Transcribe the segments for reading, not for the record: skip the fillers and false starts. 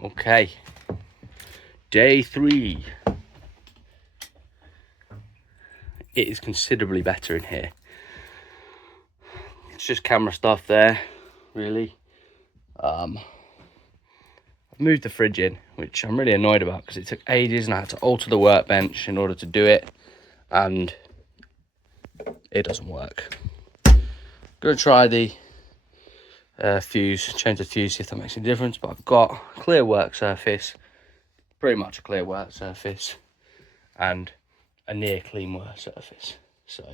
Okay, day 3. It is considerably better in here. It's just camera stuff there, really. I've moved the fridge in, which I'm really annoyed about because it took ages and I had to alter the workbench in order to do it, and it doesn't work. Gonna try the fuse, change the fuse, see if that makes any difference. But I've got a clear work surface, pretty much a clear work surface, and a near clean work surface. So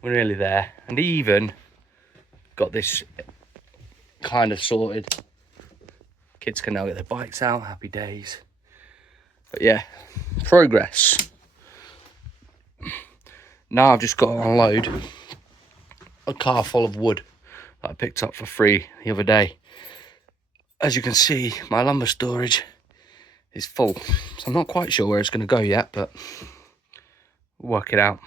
we're nearly there, and even got this kind of sorted. Kids can now get their bikes out, happy days. But yeah, progress. Now I've just got to unload a car full of wood that I picked up for free the other day. As you can see, my lumber storage is full, so I'm not quite sure where it's going to go yet, but we'll work it out.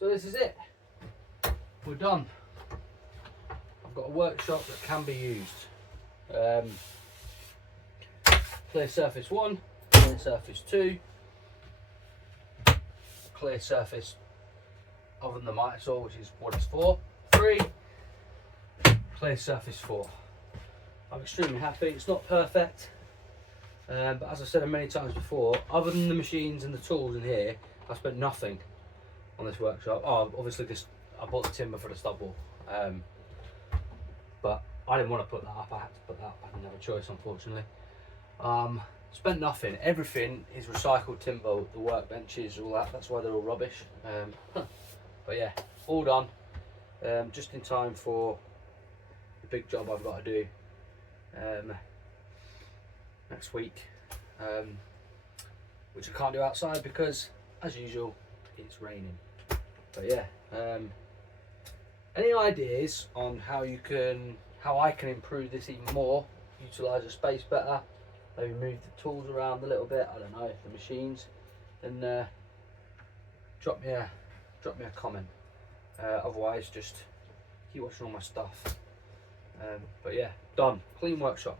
So this is it. We're done. I've got a workshop that can be used. Clear surface 1, clear surface 2, clear surface other than the miter saw, which is what it's for, 3, clear surface 4. I'm extremely happy. It's not perfect, but as I said many times before, other than the machines and the tools in here, I spent nothing on this workshop. Oh, obviously I bought the timber for the stubble, but I didn't want to put that up. I had to put that up. I didn't have a choice, unfortunately. Spent nothing. Everything is recycled timber. The workbenches, all that. That's why they're all rubbish. But yeah, all done. Just in time for the big job I've got to do next week, which I can't do outside because, as usual, it's raining. But yeah, any ideas on how I can improve this even more, utilise the space better, maybe move the tools around a little bit, I don't know, the machines, then drop me a comment. Otherwise, just keep watching all my stuff. But yeah, done. Clean workshop.